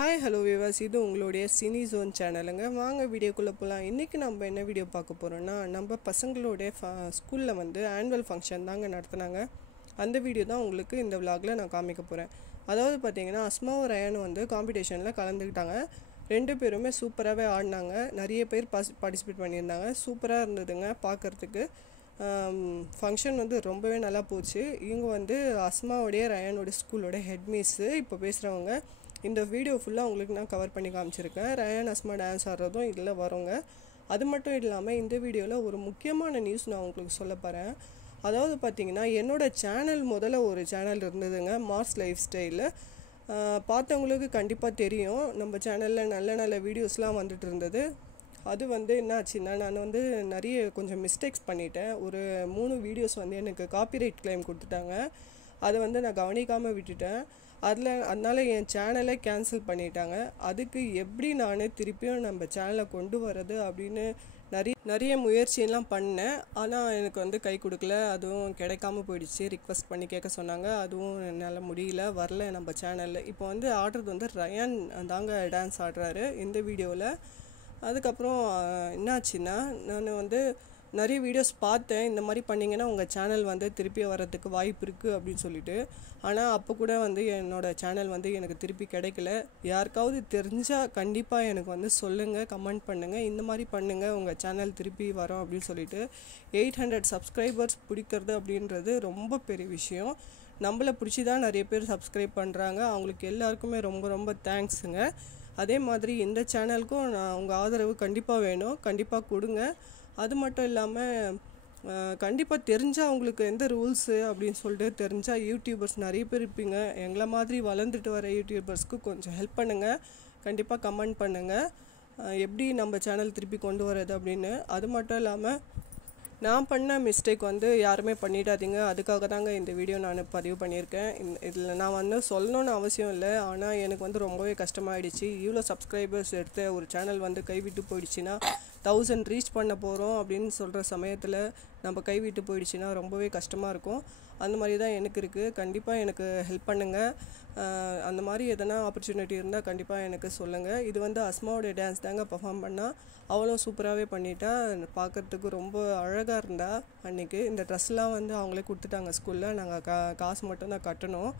Hi hello viewers, இது உங்களுடைய cine zone சேனலுங்க. வாங்க வீடியோக்குள்ளே போகலாம். இன்றைக்கி நம்ம என்ன வீடியோ பார்க்க போகிறோன்னா, நம்ம பசங்களுடைய ஸ்கூலில் வந்து ஆனுவல் ஃபங்க்ஷன் தாங்க நடத்துனாங்க. அந்த வீடியோ தான் உங்களுக்கு இந்த விலாகில் நான் காமிக்க போகிறேன். அதாவது பார்த்திங்கன்னா, அஸ்மாவும் ரயானும் வந்து காம்படிஷனில் கலந்துக்கிட்டாங்க. 2 பேருமே சூப்பராகவே ஆடினாங்க. நிறைய பேர் பார்ட்டிசிபேட் பண்ணியிருந்தாங்க. சூப்பராக இருந்ததுங்க பார்க்குறதுக்கு. ஃபங்க்ஷன் வந்து ரொம்பவே நல்லா போச்சு. இவங்க வந்து அஸ்மாவுடைய ரயானுடைய ஸ்கூலோட ஹெட் மிஸ்ஸு. இப்போ பேசுகிறவங்க. இந்த வீடியோ ஃபுல்லாக உங்களுக்கு நான் கவர் பண்ணி காமிச்சிருக்கேன். ரயான் அஸ்மா டான்ஸ் ஆடுறதும் இதில் வருங்க. அது மட்டும் இல்லாமல் இந்த வீடியோவில் ஒரு முக்கியமான நியூஸ் நான் உங்களுக்கு சொல்ல போகிறேன். அதாவது பார்த்திங்கன்னா, என்னோடய சேனல் முதல்ல ஒரு சேனல் இருந்ததுங்க, மார்ஸ் லைஃப் ஸ்டைலு. பார்த்தவங்களுக்கு கண்டிப்பாக தெரியும். நம்ம சேனலில் நல்ல நல்ல வீடியோஸ்லாம் வந்துட்டு இருந்தது. அது வந்து என்ன ஆச்சுன்னா, நான் வந்து நிறைய கொஞ்சம் மிஸ்டேக்ஸ் பண்ணிட்டேன். ஒரு 3 வீடியோஸ் வந்து எனக்கு காப்பிரைட் கிளைம் கொடுத்துட்டாங்க. அதை வந்து நான் கவனிக்காமல் விட்டுட்டேன். அதனால் என் சேனலை கேன்சல் பண்ணிட்டாங்க. அதுக்கு எப்படி நான் திருப்பியும் நம்ம சேனலை கொண்டு வர்றது அப்படின்னு நிறைய முயற்சியெல்லாம் பண்ணேன். ஆனால் எனக்கு வந்து கை கொடுக்கல. அதுவும் கிடைக்காம போயிடுச்சு. ரிக்வெஸ்ட் பண்ணி கேட்க சொன்னாங்க. அதுவும் என்னால் முடியல, வரல நம்ம சேனலில். இப்போ வந்து ஆடுறது வந்து ரயான் தாங்க டான்ஸ் ஆடுறாரு இந்த வீடியோவில். அதுக்கப்புறம் என்னாச்சுன்னா, நான் வந்து நிறைய வீடியோஸ் பார்த்தேன். இந்த மாதிரி பண்ணிங்கன்னா உங்கள் சேனல் வந்து திருப்பி வர்றதுக்கு வாய்ப்பு இருக்குது அப்படின்னு சொல்லிட்டு. ஆனால் அப்போ கூட வந்து என்னோடய சேனல் வந்து எனக்கு திருப்பி கிடைக்கல. யாருக்காவது தெரிஞ்சால் கண்டிப்பாக எனக்கு வந்து சொல்லுங்கள், கமெண்ட் பண்ணுங்கள். இந்த மாதிரி பண்ணுங்கள், உங்கள் சேனல் திருப்பி வரோம் அப்படின்னு சொல்லிட்டு. 800 சப்ஸ்கிரைபர்ஸ் பிடிக்கிறது அப்படின்றது ரொம்ப பெரிய விஷயம். நம்மளை பிடிச்சி தான் நிறைய பேர் சப்ஸ்கிரைப் பண்ணுறாங்க. அவங்களுக்கு எல்லாருக்குமே ரொம்ப ரொம்ப தேங்க்ஸுங்க. அதே மாதிரி இந்த சேனலுக்கும் உங்கள் ஆதரவு கண்டிப்பாக வேணும். கண்டிப்பாக கொடுங்க. அது மட்டும் இல்லாமல் கண்டிப்பாக தெரிஞ்சால் அவங்களுக்கு எந்த ரூல்ஸு அப்படின்னு சொல்லிட்டு தெரிஞ்சால் யூடியூபர்ஸ் நிறைய பேர் இருப்பீங்க. எங்களை மாதிரி வளர்ந்துட்டு வர யூடியூபர்ஸ்க்கு கொஞ்சம் ஹெல்ப் பண்ணுங்கள். கண்டிப்பாக கமெண்ட் பண்ணுங்கள் எப்படி நம்ம சேனல் திருப்பி கொண்டு வரது அப்படின்னு. அது மட்டும் இல்லாமல் நான் பண்ண மிஸ்டேக் வந்து யாருமே பண்ணிடாதீங்க. அதுக்காக தாங்க இந்த வீடியோ நான் பதிவு பண்ணியிருக்கேன். இதில் நான் வந்து சொல்லணுன்னு அவசியம் இல்லை. ஆனால் எனக்கு வந்து ரொம்பவே கஷ்டமாயிடுச்சு. இவ்வளோ சப்ஸ்கிரைபர்ஸ் எடுத்த ஒரு சேனல் வந்து கைவிட்டு போயிடுச்சுன்னா, 1000 ரீச் பண்ண போகிறோம் அப்படின்னு சொல்கிற சமயத்தில் நம்ம கைவிட்டு போயிடுச்சுன்னா ரொம்பவே கஷ்டமாக இருக்கும். அந்த மாதிரி தான் எனக்கு இருக்குது. கண்டிப்பாக எனக்கு ஹெல்ப் பண்ணுங்கள். அந்த மாதிரி எதனா ஆப்பர்ச்சுனிட்டி இருந்தால் கண்டிப்பாக எனக்கு சொல்லுங்கள். இது வந்து அஸ்மாவோடைய டான்ஸ் தாங்க பர்ஃபார்ம் பண்ணால். அவளும் சூப்பராகவே பண்ணிட்டா. பார்க்குறதுக்கு ரொம்ப அழகாக இருந்தா. அன்றைக்கி இந்த ட்ரெஸ்லாம் வந்து அவங்களே கொடுத்துட்டாங்க ஸ்கூலில். நாங்கள் காசு மட்டும் தான் கட்டணும்.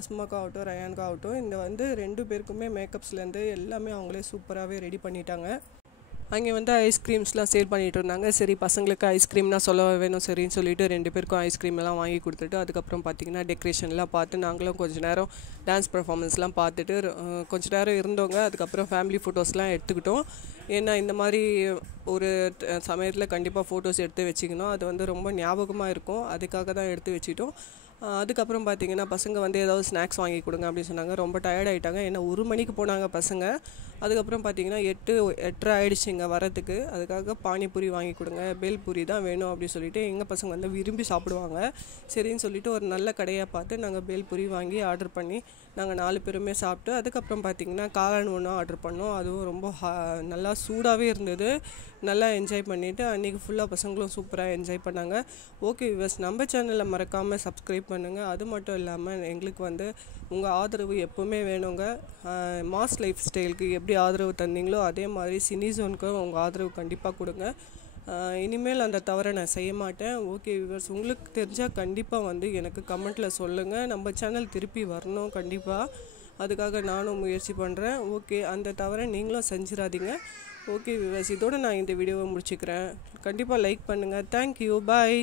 அஸ்மாக்காகட்டும் ரயானுக்காகட்டும். இந்த வந்து 2 பேருக்குமே மேக்கப்ஸ்லேருந்து எல்லாமே அவங்களே சூப்பராகவே ரெடி பண்ணிட்டாங்க. அங்கே வந்து ஐஸ்கிரீம்ஸ்லாம் சேல் பண்ணிகிட்டு இருந்தாங்க. சரி, பசங்களுக்கு ஐஸ்கிரீம்னா சொல்ல வேணும் சரின்னு சொல்லிட்டு 2 பேருக்கும் ஐஸ்கிரீம் எல்லாம் வாங்கி கொடுத்துட்டு, அதுக்கப்புறம் பார்த்திங்கன்னா டெக்கரேஷன்லாம் பார்த்து நாங்களும் கொஞ்சம் நேரம் டான்ஸ் பர்ஃபார்மன்ஸ்லாம் பார்த்துட்டு கொஞ்சம் நேரம் இருந்தோங்க. அதுக்கப்புறம் ஃபேமிலி ஃபோட்டோஸ்லாம் எடுத்துக்கிட்டோம். ஏன்னா இந்த மாதிரி ஒரு சமயத்தில் கண்டிப்பாக ஃபோட்டோஸ் எடுத்து வச்சுக்கணும். அது வந்து ரொம்ப ஞாபகமாக இருக்கும். அதுக்காக தான் எடுத்து வச்சுட்டோம். அதுக்கப்புறம் பார்த்திங்கன்னா பசங்க வந்து ஏதாவது ஸ்நாக்ஸ் வாங்கி கொடுங்க அப்படின்னு சொன்னாங்க. ரொம்ப டயர்ட் ஆகிட்டாங்க. ஏன்னா 1 மணிக்கு போனாங்க பசங்க. அதுக்கப்புறம் பார்த்திங்கன்னா 8:30 ஆகிடுச்சிங்க வரத்துக்கு. அதுக்காக பானிபூரி வாங்கி கொடுங்க, பேல்பூரி தான் வேணும் அப்படின்னு சொல்லிட்டு எங்கள் பசங்க வந்து விரும்பி சாப்பிடுவாங்க. சரின்னு சொல்லிட்டு ஒரு நல்ல கடையாக பார்த்து நாங்கள் பேல்பூரி வாங்கி ஆர்டர் பண்ணி நாங்கள் 4 பேருமே சாப்பிட்டு, அதுக்கப்புறம் பார்த்திங்கன்னா காளான் ஒன்று ஆர்டர் பண்ணோம். அதுவும் ரொம்ப நல்லா சூடாகவே இருந்தது. நல்லா என்ஜாய் பண்ணிவிட்டு அன்றைக்கி ஃபுல்லாக பசங்களும் சூப்பராக என்ஜாய் பண்ணாங்க. ஓகே வியூவர்ஸ், நம்ம சேனலில் மறக்காமல் சப்ஸ்கிரைப் பண்ணுங்கள். அது மட்டும் இல்லாமல் எங்களுக்கு வந்து உங்கள் ஆதரவு எப்போவுமே வேணுங்க. மாஸ் லைஃப் ஸ்டைலுக்கு எப்படி ஆதரவு தந்தீங்களோ அதே மாதிரி சினி ஜோனுக்கு உங்கள் ஆதரவு கண்டிப்பாக கொடுங்க. இனிமேல் அந்த தவறை நான் செய்ய மாட்டேன். ஓகே வியூவர்ஸ், உங்களுக்கு தெரிஞ்சால் கண்டிப்பாக வந்து எனக்கு கமெண்ட்டில் சொல்லுங்கள். நம்ம சேனல் திருப்பி வரணும் கண்டிப்பாக. அதுக்காக நானும் முயற்சி பண்ணுறேன். ஓகே, அந்த தவறை நீங்களும் செஞ்சிடாதீங்க. ஓகே வியூவர்ஸ், இதோடு நான் இந்த வீடியோவை முடிச்சுக்கிறேன். கண்டிப்பாக லைக் பண்ணுங்கள். தேங்க்யூ, பாய்.